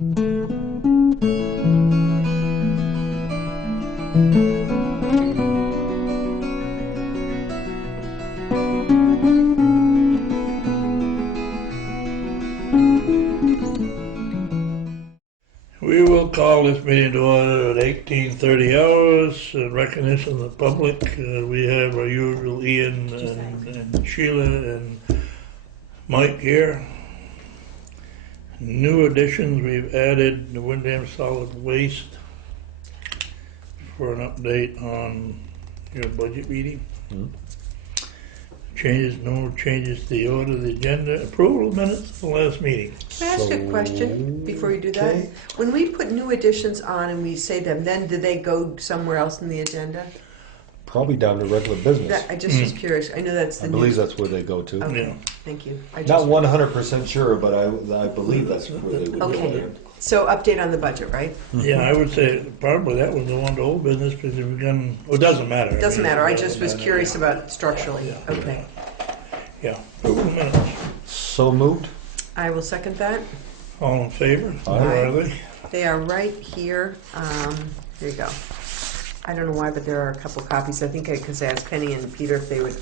We will call this meeting to order at 18:30 hours. In recognition of the public, we have our usual Ian and Sheila and Mike here. New additions, we've added the Windham Solid Waste for an update on your budget meeting. No changes to the order of the agenda. Approval of minutes of the last meeting. Can I ask a question before you do that? Okay. When we put new additions on and we say them, then do they go somewhere else in the agenda? Probably down to regular business. I just was curious. I know that's the I new. believe that's where they go to. Okay, Yeah. thank you. Not 100% sure, but I believe that's where they would Okay. go. So update on the budget, right? Yeah, I would say probably that was the one to old business because we've done, well, it doesn't matter. Doesn't matter. I just was Doesn't curious matter. about structurally. Yeah. Okay. Yeah, approval of minutes. So moved. I will second that. All in favor? Aye. Where are they? They are right here. There you go. I don't know why, but there are a couple copies. I think because I asked Penny and Peter if they would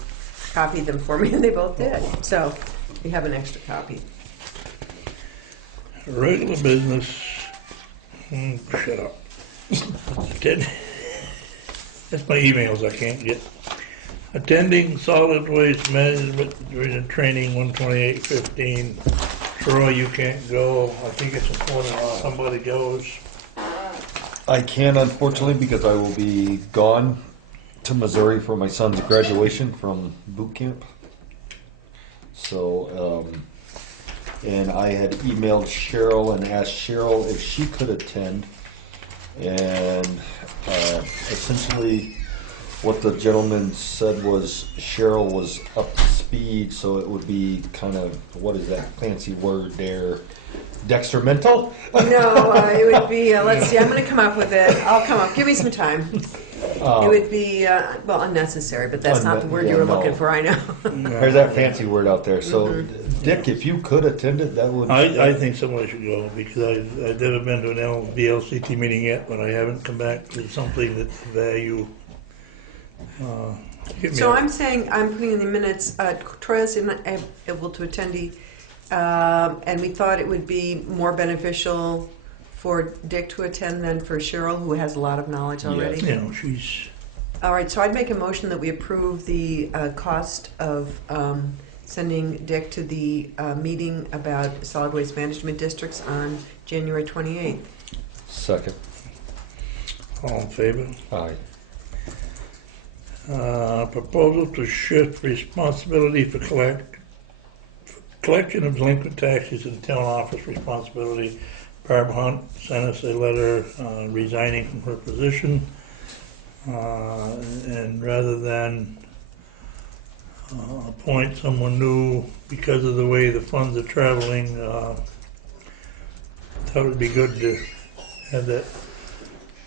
copy them for me, and they both did. So we have an extra copy. Regular business. Shut up. That's my emails I can't get. Attending solid waste management division training 12815. Troy, you can't go. I think it's important that somebody goes. I can, unfortunately, because I will be gone to Missouri for my son's graduation from boot camp. So, and I had emailed Cheryl and asked Cheryl if she could attend. And essentially, what the gentleman said was Cheryl was up to speed, so it would be kind of, what is that fancy word there? Dextermental? No, it would be, let's see, I'm going to come up with it. I'll come up. Give me some time. It would be, well, unnecessary, but that's not the word you were looking for, I know. There's that fancy word out there. So, Dick, if you could attend it, that would... I think somebody should go because I've never been to an VLCT meeting yet, but I haven't come back to something that value. So I'm saying, I'm putting in the minutes, Troy is able to attend, and we thought it would be more beneficial for Dick to attend than for Cheryl, who has a lot of knowledge already. You know, she's... All right, so I'd make a motion that we approve the cost of sending Dick to the meeting about solid waste management districts on January 28th. Second. All in favor? Aye. Proposal to shift responsibility for collection of delinquent taxes in town office responsibility. Barb Hunt sent us a letter resigning from her position, and rather than appoint someone new because of the way the funds are traveling, thought it would be good to have that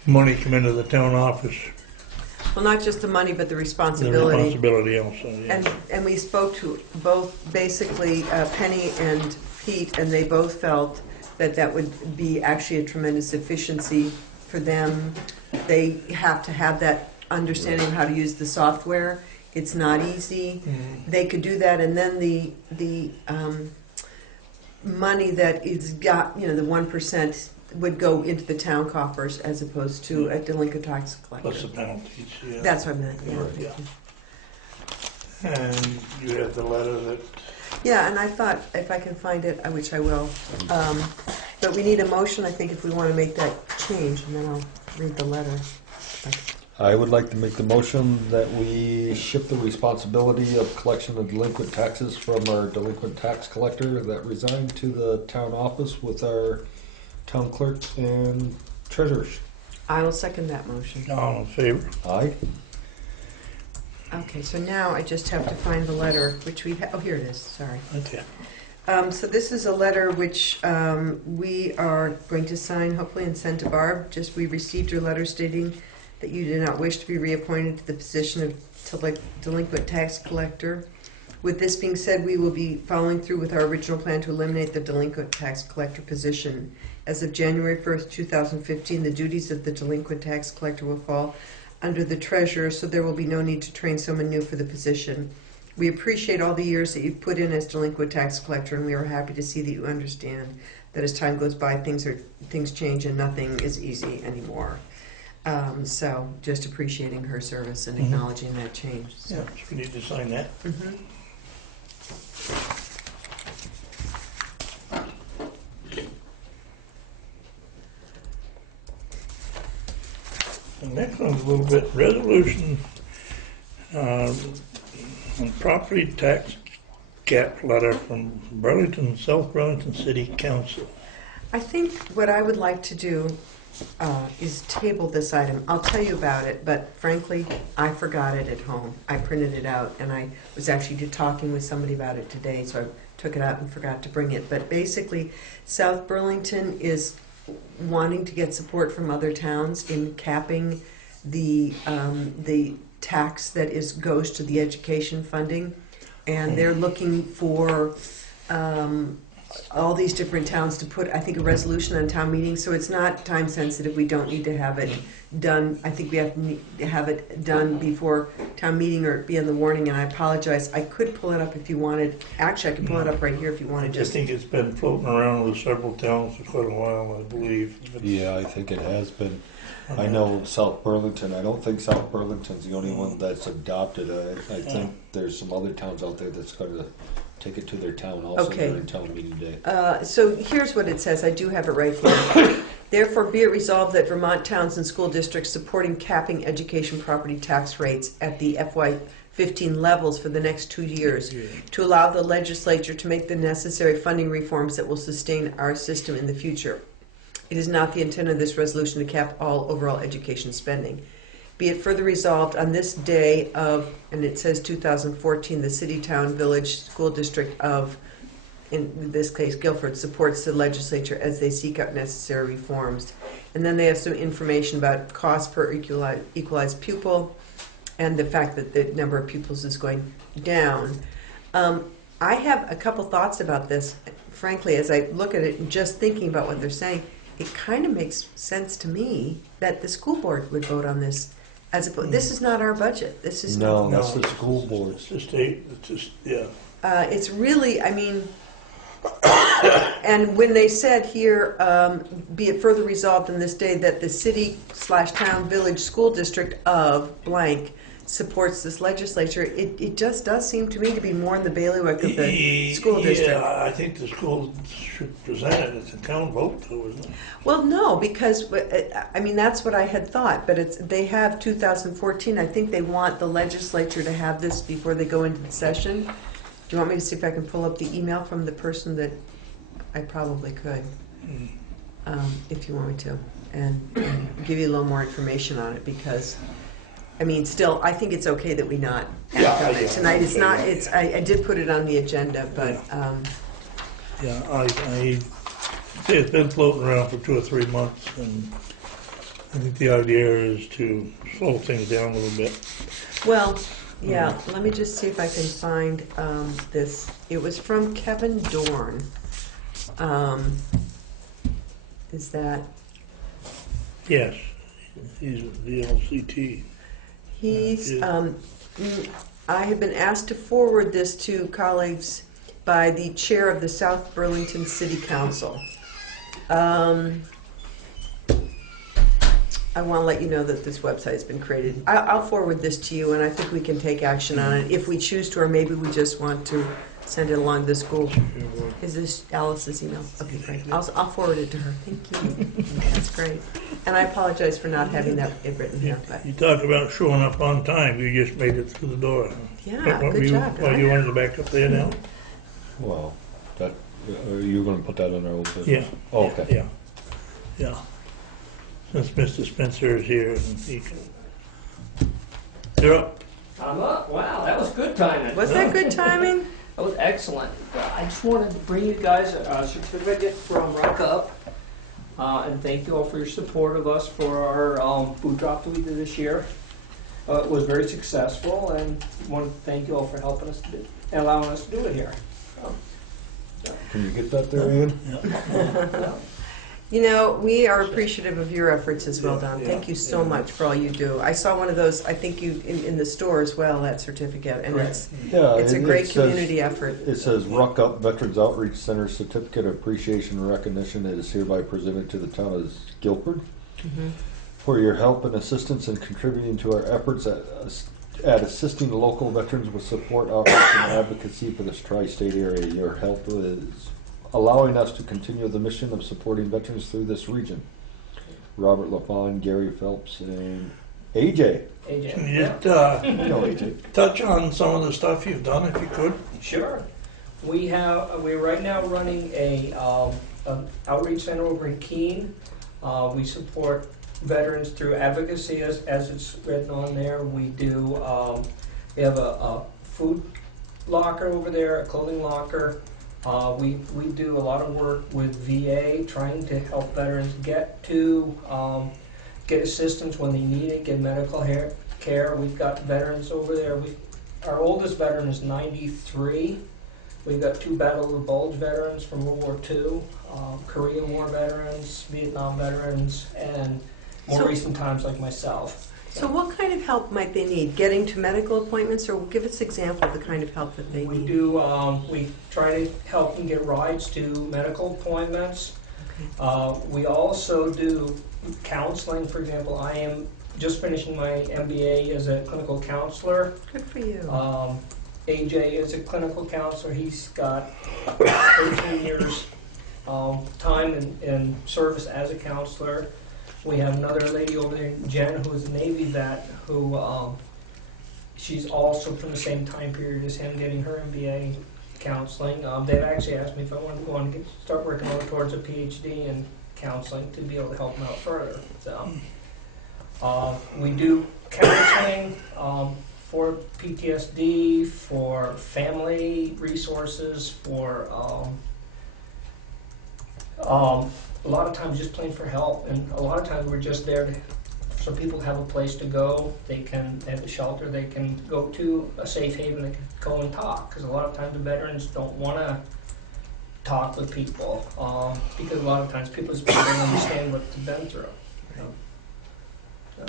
money come into the town office. Well, not just the money, but the The responsibility. responsibility also, yeah. And we spoke to both, basically, Penny and Pete, and they both felt that that would be actually a tremendous efficiency for them. They have to have that understanding of how to use the software. It's not easy. They could do that, and then the money that is got, you know, the 1% would go into the town coffers as opposed to a delinquent tax collector. Plus the penalties, yeah. That's what I meant, yeah. Yeah. And you have the letter that... Yeah, and I thought if I can find it, which I will, but we need a motion, I think, if we want to make that change, and then I'll read the letter. I would like to make the motion that we shift the responsibility of collection of delinquent taxes from our delinquent tax collector that resigned to the town office with our town clerk and treasurers. I will second that motion. All in favor? Aye. Okay, so now I just have to find the letter, which we oh, here it is, sorry. Okay. So this is a letter which we are going to sign, hopefully, and send to Barb. Just, we received your letter stating that you do not wish to be reappointed to the position of delinquent tax collector. With this being said, we will be following through with our original plan to eliminate the delinquent tax collector position. As of January 1st, 2015, the duties of the delinquent tax collector will fall under the treasurer, so there will be no need to train someone new for the position. We appreciate all the years that you've put in as delinquent tax collector, and we are happy to see that you understand that as time goes by, things change and nothing is easy anymore. So just appreciating her service and acknowledging that change. So. Yeah, so we need to sign that. The next one's a little bit resolution on property tax cap letter from Burlington, South Burlington City Council. I think what I would like to do is table this item. I'll tell you about it, but frankly, I forgot it at home. I printed it out, and I was actually talking with somebody about it today, so I took it out and forgot to bring it. But basically, South Burlington is wanting to get support from other towns in capping the tax that goes to the education funding, and they're looking for all these different towns to put, I think, a resolution on town meeting. So it's not time sensitive. We don't need to have it done. I think we have to have it done before town meeting or be in the warning. And I apologize. I could pull it up if you wanted. Actually, I could pull it up right here if you wanted. I think it's been floating around with several towns for quite a while, I believe. But Yeah, I think it has been. I know South Burlington. I don't think South Burlington's the only one that's adopted it. I think there's some other towns out there that's going to take it to their town also during town meeting day. So here's what it says. I do have it right here. Therefore, be it resolved that Vermont towns and school districts supporting capping education property tax rates at the FY15 levels for the next 2 years to allow the legislature to make the necessary funding reforms that will sustain our system in the future. It is not the intent of this resolution to cap all overall education spending. Be it further resolved on this day of, and it says 2014, the city, town, village, school district of, in this case, Guilford, supports the legislature as they seek out necessary reforms. And then they have some information about cost per equalized pupil and the fact that the number of pupils is going down. I have a couple thoughts about this. Frankly, as I look at it and just thinking about what they're saying, it kind of makes sense to me that the school board would vote on this. As opposed, this is not our budget. This is No, not, that's the school board. it's the state, it's just, yeah. it's really, I mean, and when they said here, be it further resolved on this day that the city/town village school district of blank supports this legislature, it just does seem to me to be more in the bailiwick of the school district. Yeah, I think the school should present it as a town vote, though, isn't it? Well, no, because, I mean, that's what I had thought, but they have 2014. I think they want the legislature to have this before they go into the session. Do you want me to see if I can pull up the email from the person that I probably could, if you want me to, and give you a little more information on it, because I mean, still, I think it's okay that we not act on it tonight. It's not. It's. I did put it on the agenda, but. Yeah, I say it's been floating around for 2 or 3 months, and I think the idea is to slow things down a little bit. Well, yeah. Let me just see if I can find this. It was from Kevin Dorn. Is that? Yes, he's the LCT. He's, I have been asked to forward this to colleagues by the chair of the South Burlington City Council. I want to let you know that this website has been created. I'll forward this to you, and I think we can take action on it if we choose to, or maybe we just want to send it along to the school. Is this Alice's email? Okay, great. I'll forward it to her. Thank you. That's great. And I apologize for not having that written here. But. You talk about showing up on time. You just made it through the door. Yeah, good job. Well, you wanted to back up there now? Well, that are you going to put that on our old business? Yeah. Oh, okay. Yeah. Yeah. Since Mr. Spencer is here, and he can. You're up. I'm up. Wow, that was good timing. Was that good timing? That was excellent. I just wanted to bring you guys a certificate from Rock Up, and thank you all for your support of us for our food drop that we did this year. It was very successful, and I want to thank you all for helping us and allowing us to do it here. Can you get that there, Ian? You know, we are appreciative of your efforts as well, Don. Yeah, Thank you so yeah. much for all you do. I saw one of those, I think you, in the store as well, that certificate, and Correct. it's a great community effort. It says Ruck Up Veterans Outreach Center Certificate of Appreciation and Recognition. It is hereby presented to the town of Guilford for your help and assistance in contributing to our efforts at assisting local veterans with support, outreach, and advocacy for this tri-state area. Your help is allowing us to continue the mission of supporting veterans through this region. Robert LaFawn, Gary Phelps, and AJ. AJ. Can you Yeah. just I know AJ. touch on some of the stuff you've done, if you could? Sure. We're right now running an outreach center over in Keene. We support veterans through advocacy as it's written on there. We do, we have a food locker over there, a clothing locker. We do a lot of work with VA, trying to help veterans get assistance when they need it, get medical care. We've got veterans over there. Our oldest veteran is 93. We've got 2 Battle of the Bulge veterans from World War II, Korean War veterans, Vietnam veterans, and more So- recent times like myself. So what kind of help might they need? Getting to medical appointments, or give us an example of the kind of help that they We need? do, we try to help them get rides to medical appointments. We also do counseling. For example, I am just finishing my MBA as a clinical counselor. Good for you. AJ is a clinical counselor. He's got 13 years time in service as a counselor. We have another lady over there, Jen, who is a Navy vet, who she's also from the same time period as him, getting her MBA counseling. They've actually asked me if I wanted to go on and start working on towards a PhD in counseling to be able to help them out further. So we do counseling for PTSD, for family resources, for a lot of times just plain for help, and a lot of times we're just there so people have a place to go. They have a shelter, they can go to a safe haven, they can go and talk, because a lot of times the veterans don't want to talk with people, because a lot of times people just don't understand what they've been through. So,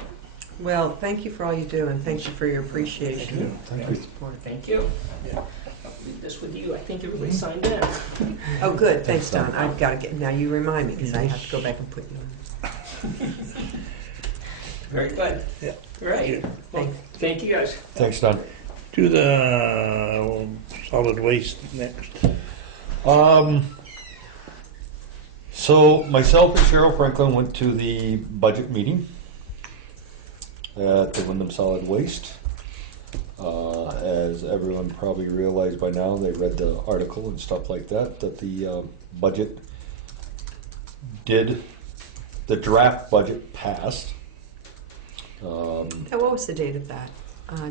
Well, thank you for all you do, and thank you for your appreciation. Thank you. thank you. Yeah. I'll leave this with you. I think everybody signed in. Oh, good, thanks, Don. I've got to get, now you remind me, because I have to go back and put you in. Very good. Yeah. Right. Well, Thanks. thank you guys. Thanks, Don. To the solid waste next. So myself and Cheryl Franklin went to the budget meeting at the Wyndham Solid Waste. As everyone probably realized by now, they read the article and stuff like that, that the budget the draft budget passed. Now, what was the date of that?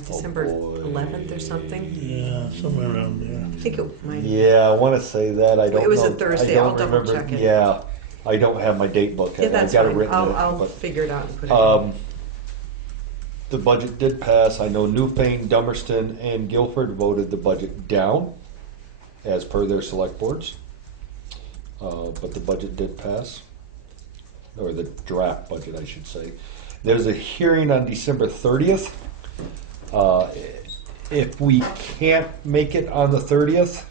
December boy. 11th or something? Yeah, somewhere around there. I think it might. Yeah, I want to say that. I don't know. It was a Thursday. I don't I'll double remember. check it. Yeah, I don't have my date book. Yeah, that's I've got fine. it written. I'll but, figure it out and put it in. the budget did pass. I know Newfane, Dummerston, and Guilford voted the budget down, as per their select boards. But the budget did pass, or the draft budget, I should say. There's a hearing on December 30th. If we can't make it on the 30th,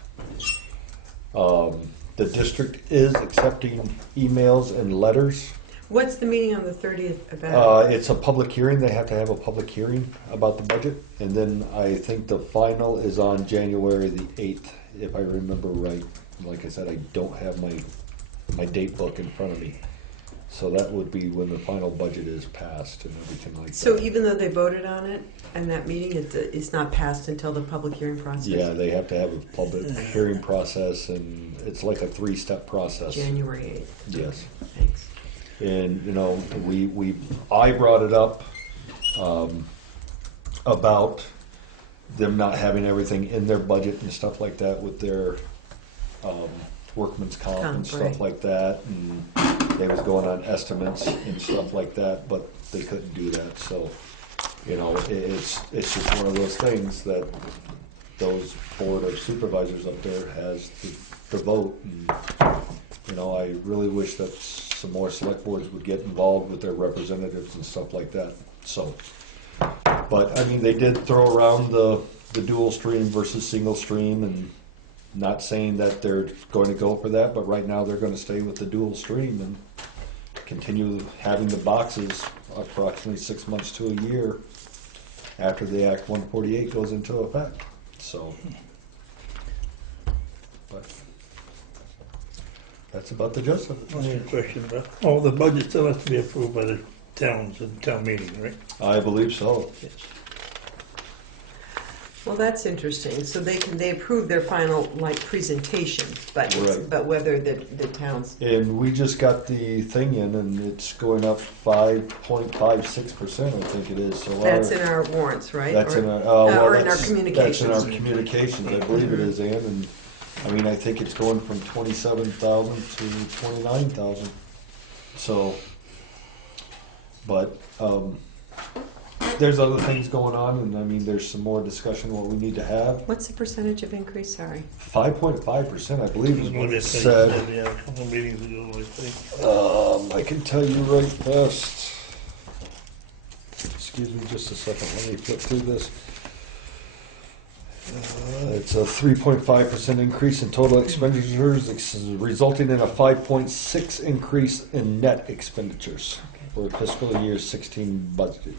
the district is accepting emails and letters. What's the meeting on the 30th about? It's a public hearing. They have to have a public hearing about the budget. And then I think the final is on January the 8th, if I remember right. Like I said, I don't have my date book in front of me. So that would be when the final budget is passed and everything like So that. even though they voted on it in that meeting, it's not passed until the public hearing process? Yeah, they have to have a public hearing process, and it's like a 3-step process. January 8th. Yes. Thanks. And, you know, I brought it up about them not having everything in their budget and stuff like that with their workman's comp and stuff Right. like that. And they was going on estimates and stuff like that, but they couldn't do that. So, you know, it's just one of those things that those board of supervisors up there has the vote. And, You know, I really wish that some more select boards would get involved with their representatives and stuff like that. So, but I mean, they did throw around the dual stream versus single stream, and not saying that they're going to go for that, but right now they're going to stay with the dual stream and continue having the boxes approximately 6 months to a year after the Act 148 goes into effect. So, but that's about the gist of it. I have a question about, the budget still has to be approved by the towns and town meeting, right? I believe so. Yes. Well, that's interesting. So they approve their final presentation, but Right. but whether the towns. And we just got the thing in, and it's going up 5.56%, I think it is. So That's in our warrants, right? That's Or- in our, or in our that's in communications. our communications, I believe it is, Ann, and, I mean, I think it's going from 27,000 to 29,000, so, but, there's other things going on, and I mean, there's some more discussion what we need to have. What's the percentage of increase? Sorry. 5.5%, I believe is what it They said. yeah, a couple of meetings ago, I think. I can tell you right fast. Excuse me just a second, let me flip through this. It's a 3.5% increase in total expenditures, resulting in a 5.6 increase in net expenditures for fiscal year 16 budget.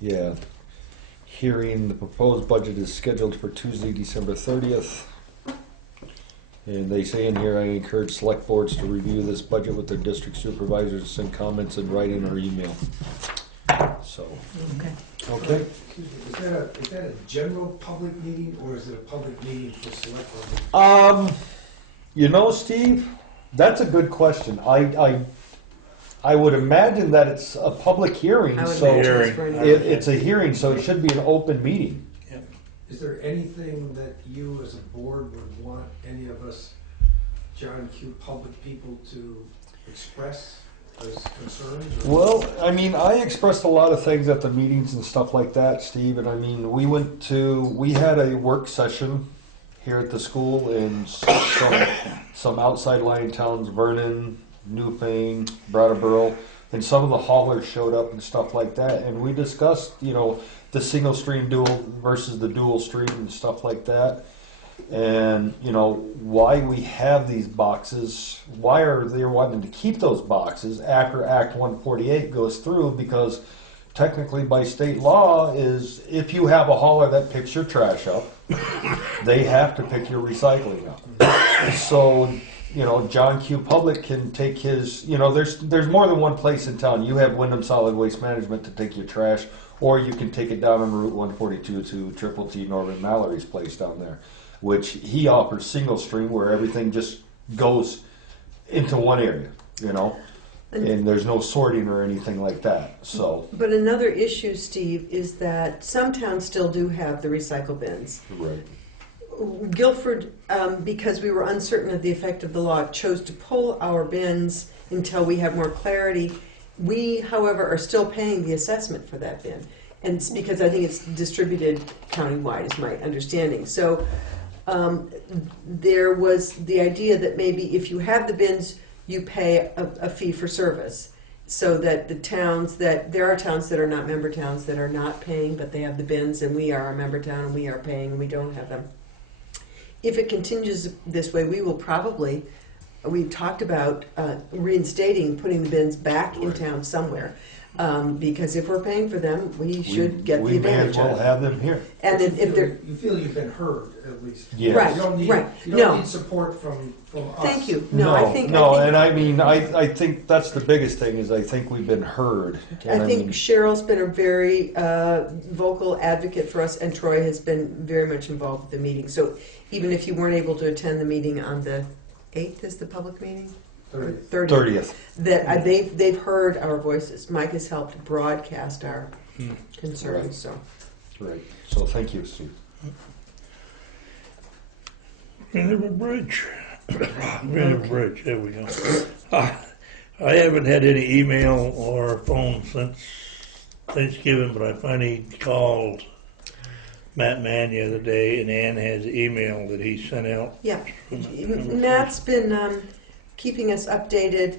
Yeah. Hearing, the proposed budget is scheduled for Tuesday, December 30th. And they say in here, I encourage select boards to review this budget with their district supervisors, send comments in writing or email. So, Okay. okay. Excuse me, is that a general public meeting, or is it a public meeting for select board? You know, Steve, that's a good question. I would imagine that it's a public hearing, I would so imagine it's for an- it's a hearing, so it should be an open meeting. Is there anything that you as a board would want any of us John Q. public people to express as concerns? or- Well, I mean, I expressed a lot of things at the meetings and stuff like that, Steve, and I mean, we had a work session here at the school in some outside lying towns, Vernon, Newfane, Brattleboro, and some of the haulers showed up and stuff like that, and we discussed, the single stream dual versus the dual stream and stuff like that. And, why we have these boxes, why are they wanting to keep those boxes after Act 148 goes through? Because technically by state law is if you have a hauler that picks your trash up, they have to pick your recycling up. So, John Q. Public can take his, there's more than one place in town. You have Wyndham Solid Waste Management to take your trash, or you can take it down on Route 142 to Triple T Norman Mallory's place down there, which he offers single stream where everything just goes into one area, and there's no sorting or anything like that. So, But another issue, Steve, is that some towns still do have the recycle bins. right. Guilford, because we were uncertain of the effect of the law, chose to pull our bins until we have more clarity. We, however, are still paying the assessment for that bin. And it's because I think it's distributed countywide, is my understanding. So there was the idea that maybe if you have the bins, you pay a fee for service. So that there are towns that are not member towns that are not paying, but they have the bins, and we are a member town and we are paying and we don't have them. If it continues this way, we talked about reinstating, putting the bins back in town somewhere. Because if we're paying for them, we should get the We may as advantage well of it. have them here. And if they're, You feel you've been heard, at least. Yes. Right. You don't need, right. you No. don't need support from us. Thank you. And I mean, I think that's the biggest thing is I think we've been heard. And I think Cheryl's been a very vocal advocate for us, and Troy has been very much involved with the meeting. So even if you weren't able to attend the meeting on the 8th, is the public meeting? 30th. That they've heard our voices. Mike has helped broadcast our concerns. Right. So Right. So thank you, Steve. River Bridge. River Bridge, there we go. I haven't had any email or phone since Thanksgiving, but I finally called Matt Mann the other day, and Ann has the email that he sent out. Yeah, from- Matt's been keeping us updated,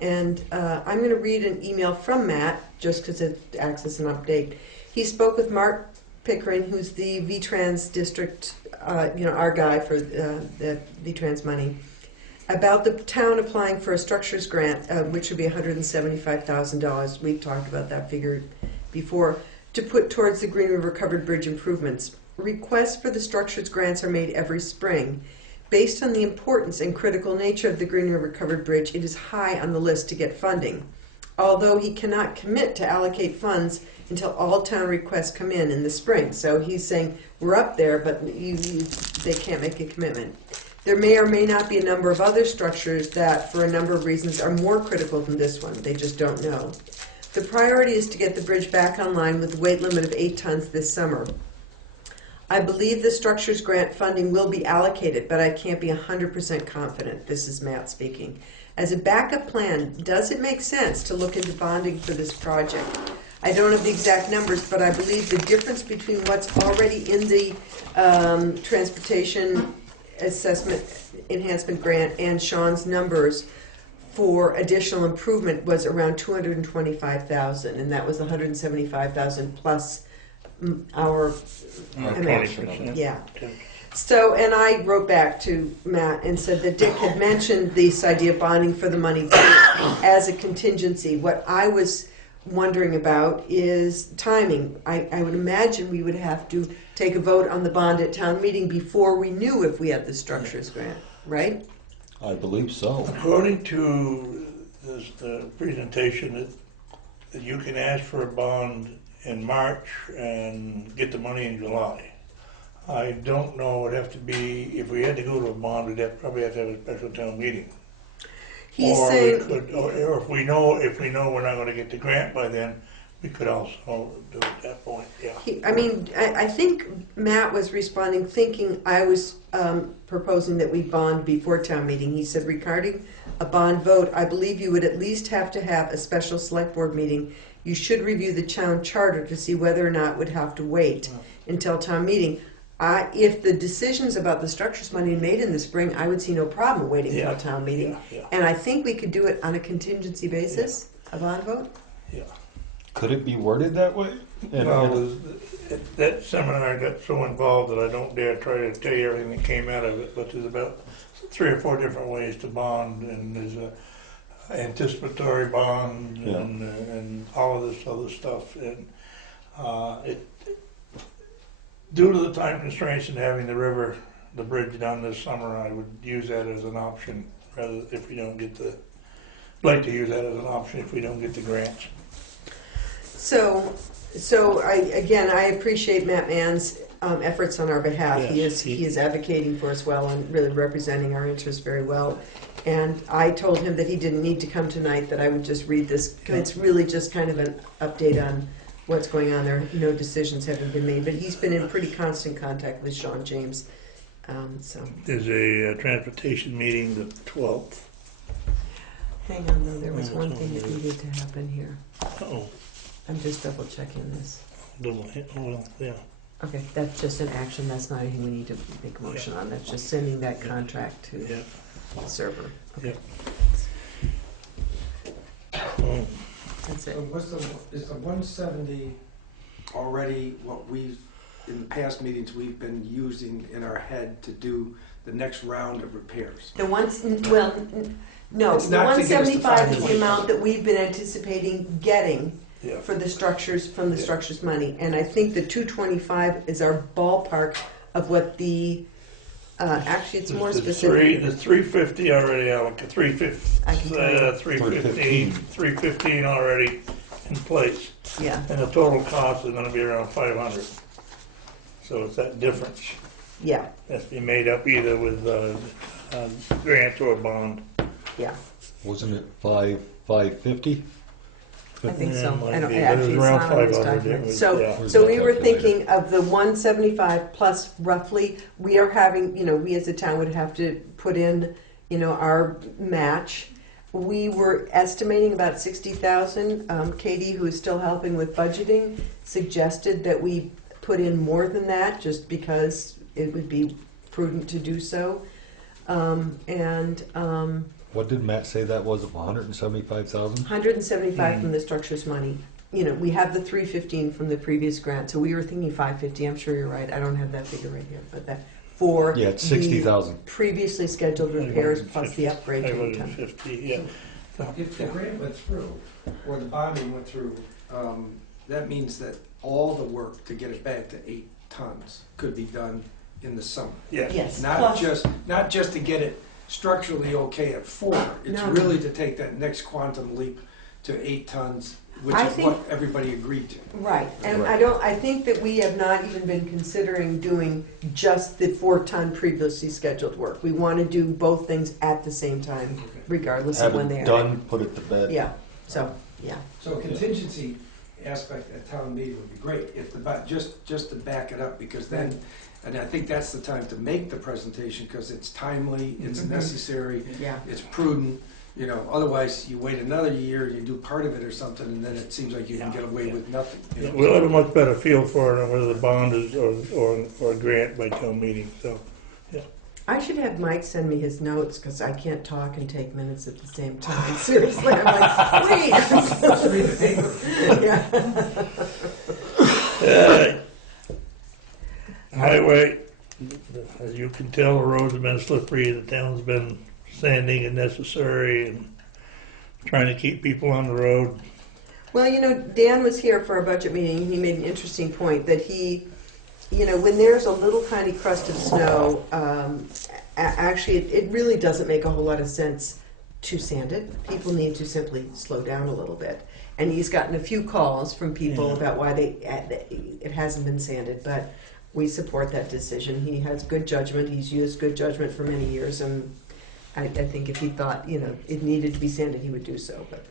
and I'm going to read an email from Matt just because it acts as an update. He spoke with Mark Pickering, who's the VTrans district, our guy for the VTrans money, about the town applying for a structures grant, which would be $175,000. We've talked about that figure before, to put towards the Green River Covered Bridge improvements. Requests for the structures grants are made every spring. Based on the importance and critical nature of the Green River Covered Bridge, it is high on the list to get funding. Although he cannot commit to allocate funds until all town requests come in the spring. So he's saying, we're up there, but they can't make a commitment. There may or may not be a number of other structures that, for a number of reasons, are more critical than this one. They just don't know. The priority is to get the bridge back online with a weight limit of 8 tons this summer. I believe the structures grant funding will be allocated, but I can't be 100% confident. This is Matt speaking. As a backup plan, does it make sense to look into bonding for this project? I don't have the exact numbers, but I believe the difference between what's already in the transportation assessment enhancement grant and Sean's numbers for additional improvement was around $225,000, and that was $175,000 plus our match. 20%. Yeah. So, and I wrote back to Matt and said that Dick had mentioned this idea of bonding for the money as a contingency. What I was wondering about is timing. I would imagine we would have to take a vote on the bond at town meeting before we knew if we had the structures grant, right? I believe so. According to the presentation, that you can ask for a bond in March and get the money in July. I don't know, it'd have to be, if we had to go to a bond, we'd probably have to have a special town meeting. He's Or saying, we could, or if we know we're not gonna get the grant by then, we could also do it at that point, yeah. I think Matt was responding thinking I was proposing that we bond before town meeting. He said, regarding a bond vote, I believe you would at least have to have a special select board meeting. You should review the town charter to see whether or not it would have to wait until town meeting. If the decisions about the structures money are made in the spring, I would see no problem waiting until town meeting. Yeah. And I think we could do it on a contingency basis, a bond vote. Yeah. Could it be worded that way? Well, that seminar got so involved that I don't dare try to tell you everything that came out of it, but there's about 3 or 4 different ways to bond, and there's a anticipatory bond and all of this other stuff. And due to the time constraints and having the bridge done this summer, I would use that as an option rather if we don't get like to use that as an option if we don't get the grants. So I appreciate Matt Mann's efforts on our behalf. Yes, He is advocating for us well and really representing our interests very well. And I told him that he didn't need to come tonight, that I would just read this. It's really just kind of an update on what's going on there. No decisions haven't been made, but he's been in pretty constant contact with Sean James. There's a transportation meeting the 12th. Hang on, though. There was one thing that needed to happen here. Oh, I'm just double checking this. well, yeah. Okay, that's just an action. That's not anything we need to make a motion on. That's just sending that contract to Yeah. the server. Okay. Oh, That's it. So is the 170 already what we've, in the past meetings, we've been using in our head to do the next round of repairs? The ones, well, no, It's the not to get us to 175 is the 520. amount that we've been anticipating getting yeah. for the structures, from the structures money. And I think the 225 is our ballpark of what the, actually it's more specific. The 350 already allocated, I can tell you. 315 already in place. Yeah, And the total cost is gonna be around 500. So it's that difference. yeah, That's to be made up either with grant or bond. yeah. Wasn't it 550? I think so. Might I don't, be, but it actually, was it's around not on this 500. document. It was- So, yeah. Where's so that we were calculator? thinking of the 175 plus roughly, we are having, we as a town would have to put in, our match. We were estimating about 60,000. Katie, who is still helping with budgeting, suggested that we put in more than that, just because it would be prudent to do so. What did Matt say that was, 175,000? 175 from the structures money. You know, we have the 315 from the previous grant, so we were thinking 550. I'm sure you're right. I don't have that figure right here, but that for Yeah, it's the 60,000. previously scheduled repairs plus the upgrade to 8 ton. 550, yeah. If the grant went through, or the bonding went through, that means that all the work to get it back to 8 tons could be done in the summer. Yes. Yes, Not plus, just to get it structurally okay at 4. It's No. really to take that next quantum leap to 8 tons, which I is think- what everybody agreed to. right, and Right. I think that we have not even been considering doing just the 4-ton previously scheduled work. We want to do both things at the same time, regardless of Have when they it are. done, put it to bed. Yeah, so, yeah. So a contingency aspect at town meeting would be great, if just to back it up, because then, and I think that's the time to make the presentation, because it's timely, it's Mhm. necessary, Yeah. it's prudent, you know, otherwise you wait another year, you do part of it or something, and then it seems like you can get away with nothing. you know. We'll have a much better feel for it, whether the bond is or a grant by town meeting, so. I should have Mike send me his notes, because I can't talk and take minutes at the same time. Seriously, I'm like, wait. Just read the paper. Yeah. Highway, as you can tell, the roads have been slippery, the town's been sanding and necessary and trying to keep people on the road. Well, you know, Dan was here for our budget meeting, and he made an interesting point that he, you know, when there's a little tiny crust of snow, actually, it really doesn't make a whole lot of sense to sand it. People need to simply slow down a little bit. And he's gotten a few calls from people about why it hasn't been sanded, but we support that decision. He has good judgment. He's used good judgment for many years, and I think if he thought, you know, it needed to be sanded, he would do so. But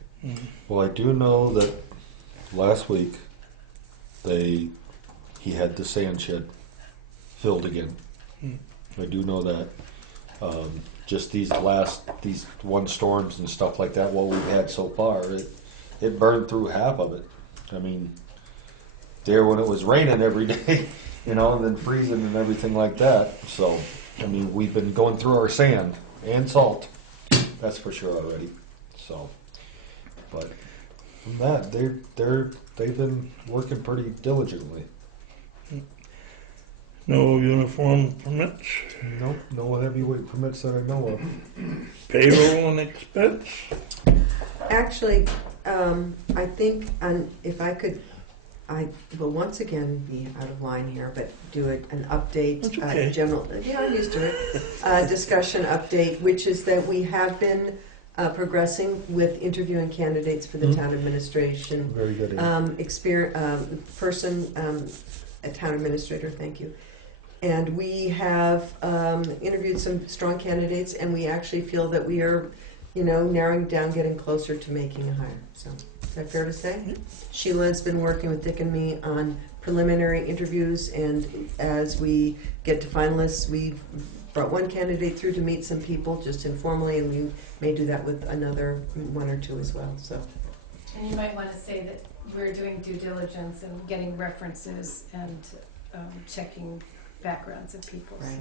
Well, I do know that last week he had the sand shed filled again. I do know that. Just these one storms and stuff like that, what we've had so far, it burned through half of it. I mean, there when it was raining every day, you know, and then freezing and everything like that. So, I mean, we've been going through our sand and salt, that's for sure already. So, but from that, they've been working pretty diligently. No uniform permits, Nope, no heavyweight permits that I know of. payroll and expense. actually, I think, if I could, I will once again be out of line here, but do an update, That's okay. general, yeah, I'm used to it, discussion update, which is that we have been progressing with interviewing candidates for the town administration. Very good. A town administrator, thank you. And we have interviewed some strong candidates, and we actually feel that we are, you know, narrowing down, getting closer to making a hire. So, is that fair to say? Sheila's been working with Dick and me on preliminary interviews, and as we get to finalists, we brought one candidate through to meet some people just informally, and we may do that with another one or two as well. So, And you might want to say that we're doing due diligence and getting references and checking backgrounds of people. right,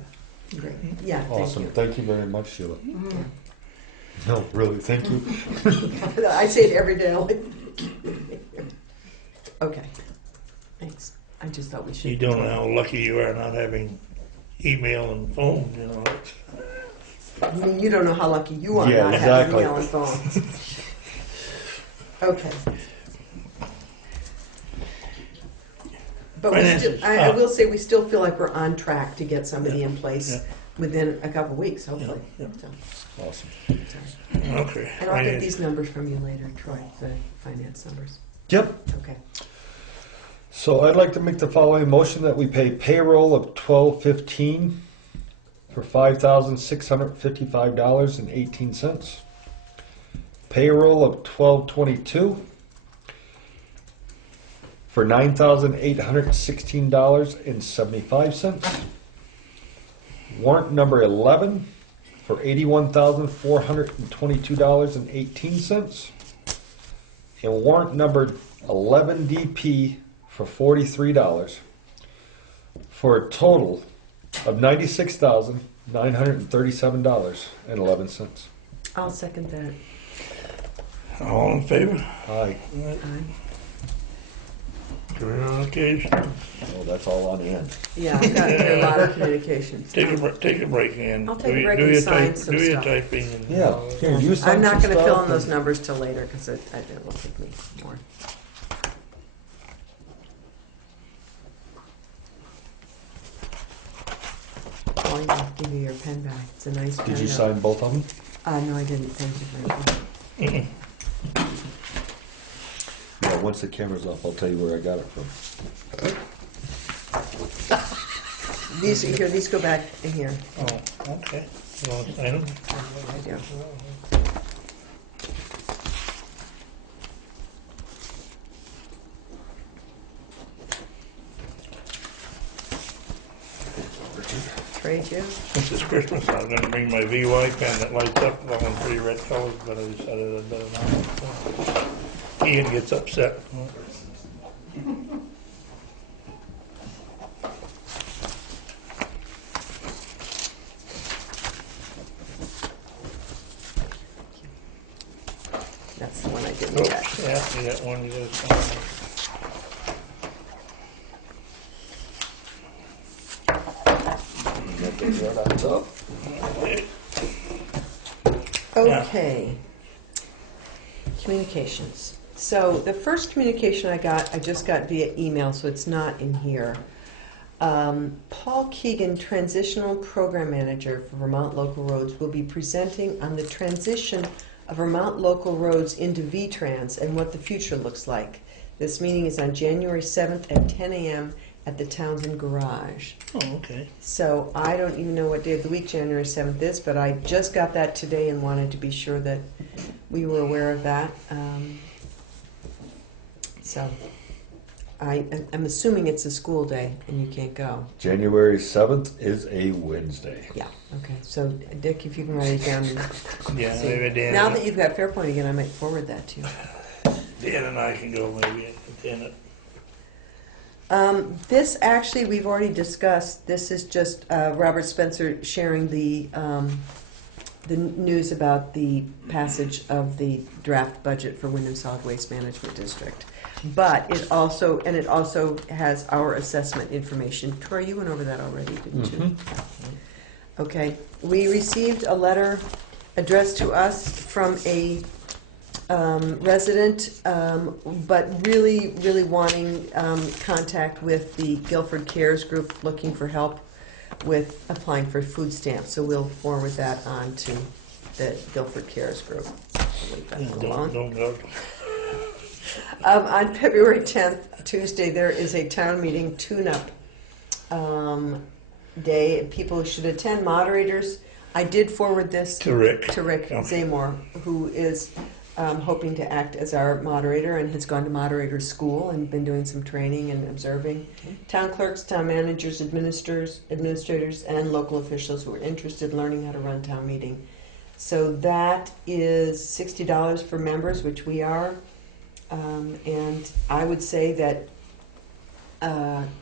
great, yeah, Awesome. thank Thank you very much, Sheila. you. No, really, thank you. I say it every day. I'm like, okay, thanks. I just thought we should. You don't know how lucky you are not having email and phone, you know. I mean, you don't know how lucky you are Yeah, not having exactly. email and phone. Okay. But we still, Finances. I will say, we still feel like we're on track to get somebody in place Yeah. within a couple weeks, hopefully. Yeah, So, Awesome. sorry. Okay. And I'll get these numbers from you later, Troy, the finance numbers. Yep. Okay. So I'd like to make the following motion that we pay payroll of $12.15 for $5,655.18. Payroll of $12.22 for $9,816.75. Warrant number 11 for $81,422.18. And warrant number 11DP for $43. for a total of $96,937.11. I'll second that. All in favor? Aye. Aye. Communication. Oh, that's all on end. Yeah, I've got a lot of communications. Take a break, Ann. I'll take Do a break do and your sign type- some Do your stuff. typing. And, Yeah. Here, you sign I'm not some gonna fill in stuff those and- numbers till later, because it will take me more. Oh, I'll give you your pen back. It's a nice pen. Did you though. sign both of them? No, I didn't. Thank you very much. Yeah, once the camera's off, I'll tell you where I got it from. These go back in here. Oh, okay. You want to sign them? I do. Trade you. Since it's Christmas, I'm gonna bring my VY pen that lights up on 3 red colors, but I decided I'd better not. Ian gets upset. That's the one I didn't get. Oops, yeah, you got one, you gotta sign. Got those right on top. Okay. Communications. So the first communication I just got via email, so it's not in here. Paul Keegan, Transitional Program Manager for Vermont Local Roads, will be presenting on the transition of Vermont Local Roads into VTrans and what the future looks like. This meeting is on January 7th at 10 a.m. at the Townsend Garage. Oh, okay. So I don't even know what day of the week January 7th is, but I just got that today and wanted to be sure that we were aware of that. So I'm assuming it's a school day and you can't go. January 7th is a Wednesday. Yeah, okay. So Dick, if you can write it down. And Yeah, see. maybe Dan. Now that you've got Fairpoint again, I might forward that to you. Dan and I can go maybe and attend it. This actually, we've already discussed. This is just Robert Spencer sharing the news about the passage of the draft budget for Wyndham Solid Waste Management District. But it also has our assessment information. Troy, you went over that already, didn't you? Okay. We received a letter addressed to us from a resident, but really wanting contact with the Guilford Cares Group, looking for help with applying for food stamps. So we'll forward that on to the Guilford Cares Group. I'll leave that alone. Don't go. On February 10th, Tuesday, there is a town meeting tune-up day. People should attend. Moderators, I did forward this To Rick. Okay. Zamor, who is hoping to act as our moderator and has gone to moderator school and been doing some training and observing. Town clerks, town managers, administrators, and local officials who are interested in learning how to run town meeting. So that is $60 for members, which we are. And I would say that,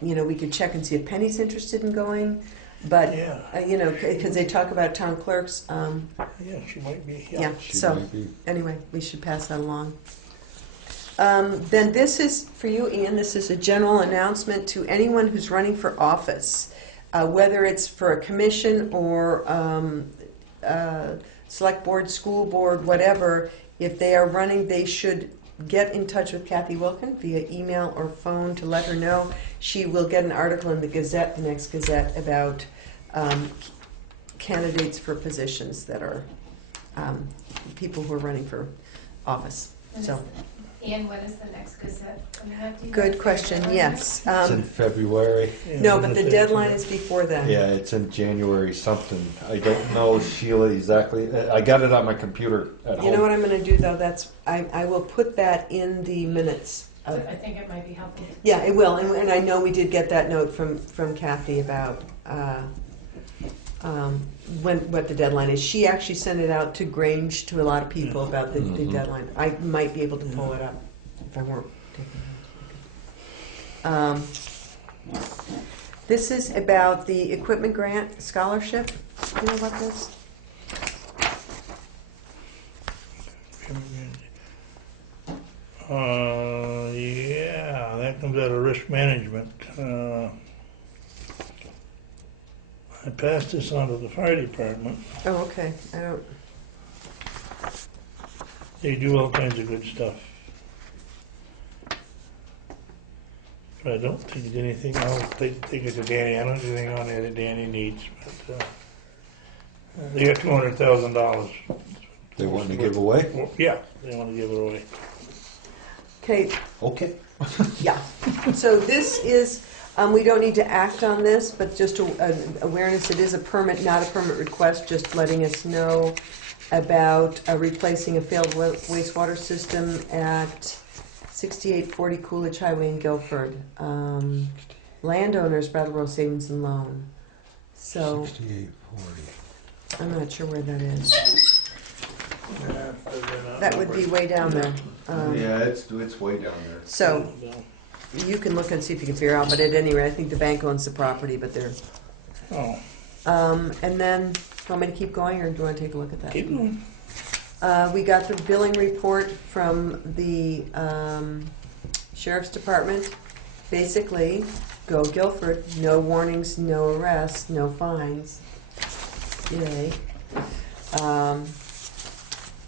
we could check and see if Penny's interested in going. But, Yeah. because they talk about town clerks. Yeah, she might be. Yeah, She so might be. anyway, we should pass that along. Then this is, for you, Ian, this is a general announcement to anyone who's running for office, whether it's for a commission or select board, school board, whatever. If they are running, they should get in touch with Kathy Wilkin via email or phone to let her know. She will get an article in the Gazette, the next Gazette, about candidates for positions that are people who are running for office. So, Ian, when is the next Gazette coming out? Do you good have question. a deadline? Yes. It's in February. Yeah, No, we'll but the just- deadline is before then. Yeah, it's in January something. I don't know, Sheila, exactly. I got it on my computer at home. You know what I'm going to do though? I will put that in the minutes. I think it might be helpful. Yeah, it will, and I know we did get that note from Kathy about what the deadline is. She actually sent it out to Grange to a lot of people about the deadline. I might be able to pull it up if I weren't taking notes. This is about the equipment grant scholarship. Do you know about this? Yeah, that comes out of risk management. I passed this on to the fire department. Oh, okay. I don't. They do all kinds of good stuff. But I don't think there's anything, I'll take it to Danny, I don't think anything on there that Danny needs, but, they got $200,000. They want to give away? Well, yeah, they want to give it away. Okay. Okay. Yeah. So this is. We don't need to act on this, but just an awareness. It is a permit, not a permit request. Just letting us know about replacing a failed wastewater system at 6840 Coolidge Highway in Guilford. Landowners, Brattleboro Savings and Loan. So 6840. I'm not sure where that is. That would be way down there. Yeah, it's way down there. So you can look and see if you can figure out. But at any rate, I think the bank owns the property, but they're. Oh, And then, do you want me to keep going, or do you want to take a look at that? keep going. We got the billing report from the Sheriff's Department. Basically, go Guilford, no warnings, no arrests, no fines. Yay.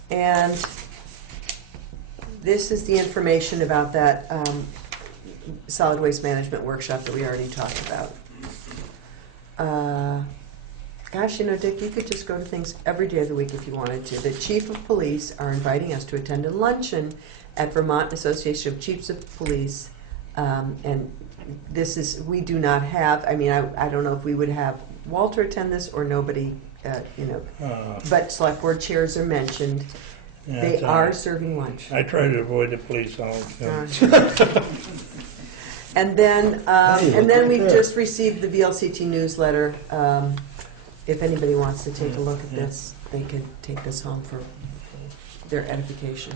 And this is the information about that solid waste management workshop that we already talked about. Gosh, you know, Dick, you could just go to things every day of the week if you wanted to. The Chief of Police are inviting us to attend a luncheon at Vermont Association of Chiefs of Police. And this is, we do not have, I mean, I don't know if we would have Walter attend this or nobody, but select board chairs are mentioned. Yeah, They it's all are right. serving lunch. I try to avoid the police all the time. And then we've there. just received the VLCT newsletter. If anybody wants to take a look at this, they can take this home for their edification.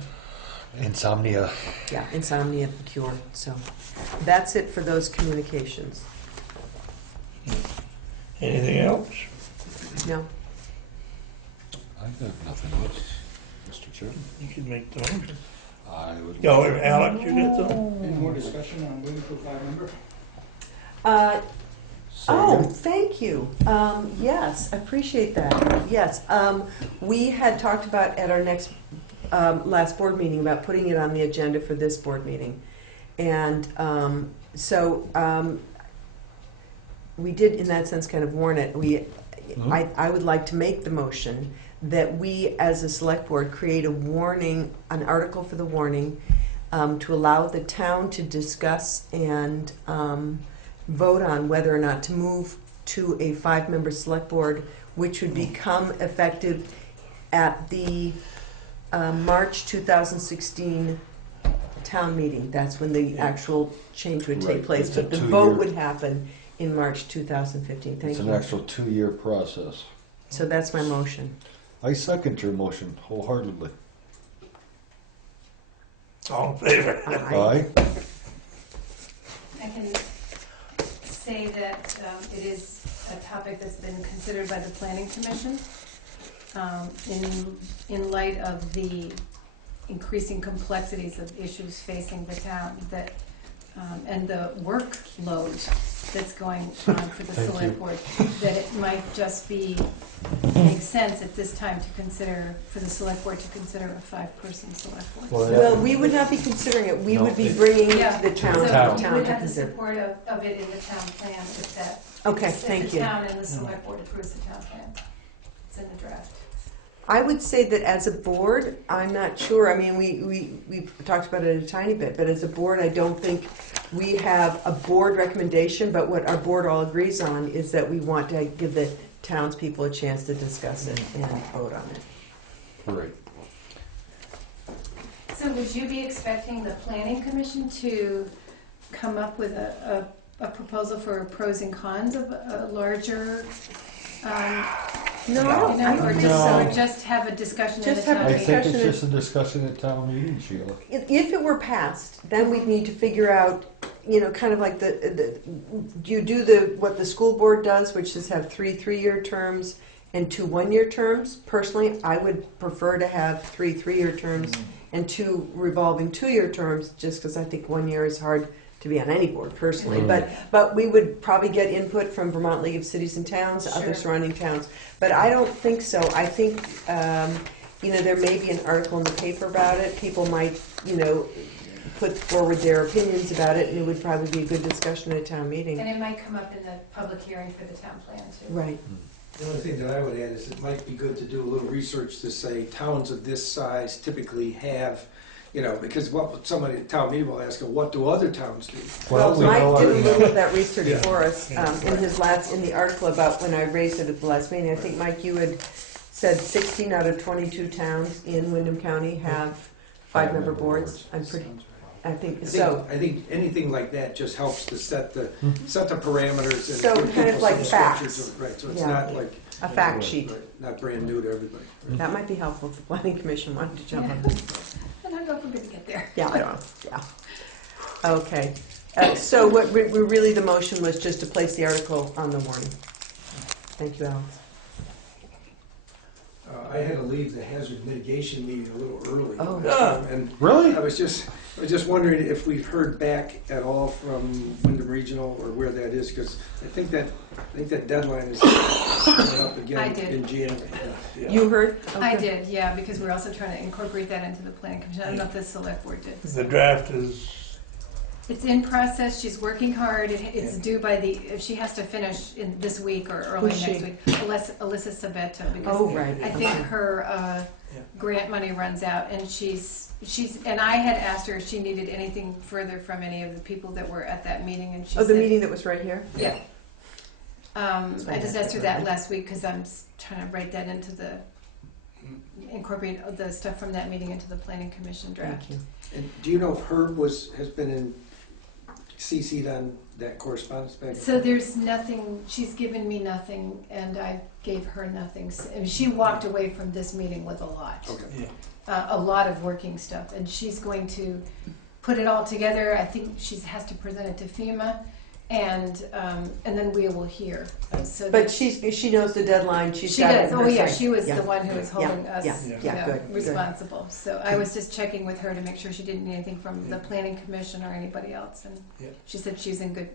Insomnia. Yeah, insomnia cure. So that's it for those communications. Anything else? No? I have nothing else, Mr. Chairman. You can make the motion. I would. Yo, Alex, you got something? Any more discussion on waiting for 5 member? Oh, thank you. Yes, I appreciate that. Yes, we had talked about at our next last board meeting about putting it on the agenda for this board meeting, and we did, in that sense, kind of warn it. I would like to make the motion that we, as a select board, create a warning, an article for the warning, to allow the town to discuss and vote on whether or not to move to a 5-member select board, which would become effective at the March 2016 town meeting. That's when the actual change would take Right. place, It's a but the 2-year vote would happen in March 2015. Thank It's an you. actual 2-year process. So that's my motion. I second your motion wholeheartedly. All in favor? Aye. I can say that it is a topic that's been considered by the Planning Commission in light of the increasing complexities of issues facing the town that and the workload that's going on for the Thank select you. board, that it might just make sense at this time to consider, for the select board to consider a 5-person select board. Well, Well, we would not be considering it. We No, would be it- bringing Yeah, the town so to town. you town would to have the consider. support of it in the town plan if that. Okay, if thank the you. town and the select board approves the town plan. It's in the draft. I would say that as a board, I'm not sure. I mean, we talked about it a tiny bit, but as a board, I don't think we have a board recommendation, but what our board all agrees on is that we want to give the townspeople a chance to discuss it and vote on it. Right. So would you be expecting the planning commission to come up with a proposal for pros and cons of a larger, No, I don't. or just have a discussion at Just a have a town I meeting? think it's Discussion just a discussion at town meeting, Sheila. If it were passed, then we'd need to figure out kind of like you do what the school board does, which is have 3 3-year terms and 2 1-year terms. Personally, I would prefer to have 3 3-year terms and 2 revolving 2-year terms, just because I think 1 year is hard to be on any board personally. But we would probably get input from Vermont League of Cities and Towns, other surrounding towns. But I don't think so. I think there may be an article in the paper about it. People might put forward their opinions about it, and it would probably be a good discussion at a town meeting. And it might come up in the public hearing for the town plan too. Right. The only thing that I would add is it might be good to do a little research to say towns of this size typically have, because what somebody at town meeting will ask, what do other towns do? Well, we know Mike did a our- little of that research Yeah. for us in the article about when I raised it at the last meeting. I think, Mike, you had said 16 out of 22 towns in Wyndham County have 5-member boards. I think so. I think anything like that just helps to set the parameters and So give kind of people like some structure facts. to it. Right, so it's Yeah. not like A fact sheet. not brand new to everybody. That might be helpful if the planning commission wanted to jump on this. And I don't know if we're going to get there. Yeah, I don't know. Yeah. Okay. So what really the motion was just to place the article on the warning. Thank you, Alex. I had to leave the hazard mitigation meeting a little early. Oh. Yeah. And Really? I was just wondering if we've heard back at all from Wyndham Regional or where that is, because I think that deadline is coming up again I did. in January. Yeah. You heard? I Okay. did, yeah, because we're also trying to incorporate that into the planning commission. I don't know if the select board did. The draft is, It's in process, she's working hard, it's due by she has to finish in this week or early Who's next she? week. Alyssa Sabeto, because Oh, right. I think Okay. her grant money runs out, and and I had asked her if she needed anything further from any of the people that were at that meeting, and she Oh, said. the meeting that was right here? Yeah. I just asked her that last week, because I'm trying to write that into incorporate the stuff from that meeting into the planning commission draft. Thank you. And do you know if Herb has been CC'd on that correspondence back? So there's nothing, she's given me nothing, and I gave her nothing. She walked away from this meeting with a lot. Okay. A lot of working stuff, and she's going to put it all together. I think she has to present it to FEMA, and then we will hear. But she knows the deadline. She does. Oh yeah, she was Yeah. the one who was holding us good. responsible. So I was just checking with her to make sure she didn't need anything from the planning commission or anybody else, and she said she's in good.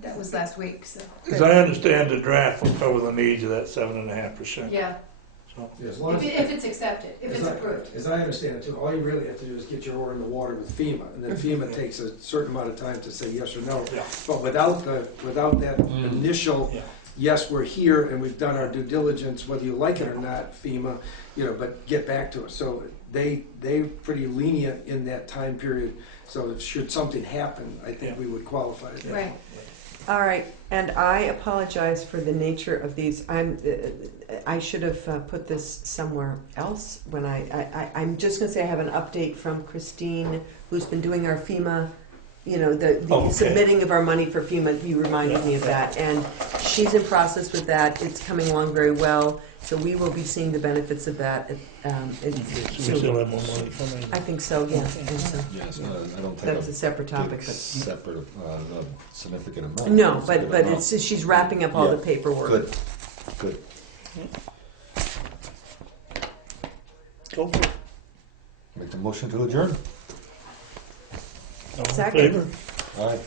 That was last week. So as I understand, the draft will cover the needs of that 7.5%. yeah, Yeah, as long as, if it's accepted, if it's approved. as I understand it too, all you really have to do is get your oar in the water with FEMA, and then FEMA takes a certain amount of time to say yes or no. Yeah. But without that initial, Yeah. yes, we're here and we've done our due diligence, whether you like it or not, FEMA, but get back to us. So they're pretty lenient in that time period. So should something happen, I think we would qualify. Right. All right, and I apologize for the nature of these. I should have put this somewhere else. When I'm just going to say I have an update from Christine, who's been doing our FEMA, the submitting of our money for FEMA. You reminded me of that, and she's in process with that. It's coming along very well. So we will be seeing the benefits of that We still soon. have more money coming. I think so. Yeah, I think so. Yes, I don't think That's a separate topic, big but. separate, no significant amount. No, but Significant amount. it's she's wrapping up all the Yeah. paperwork. Good. Go for it. Make the motion to adjourn. All in Second. Aye.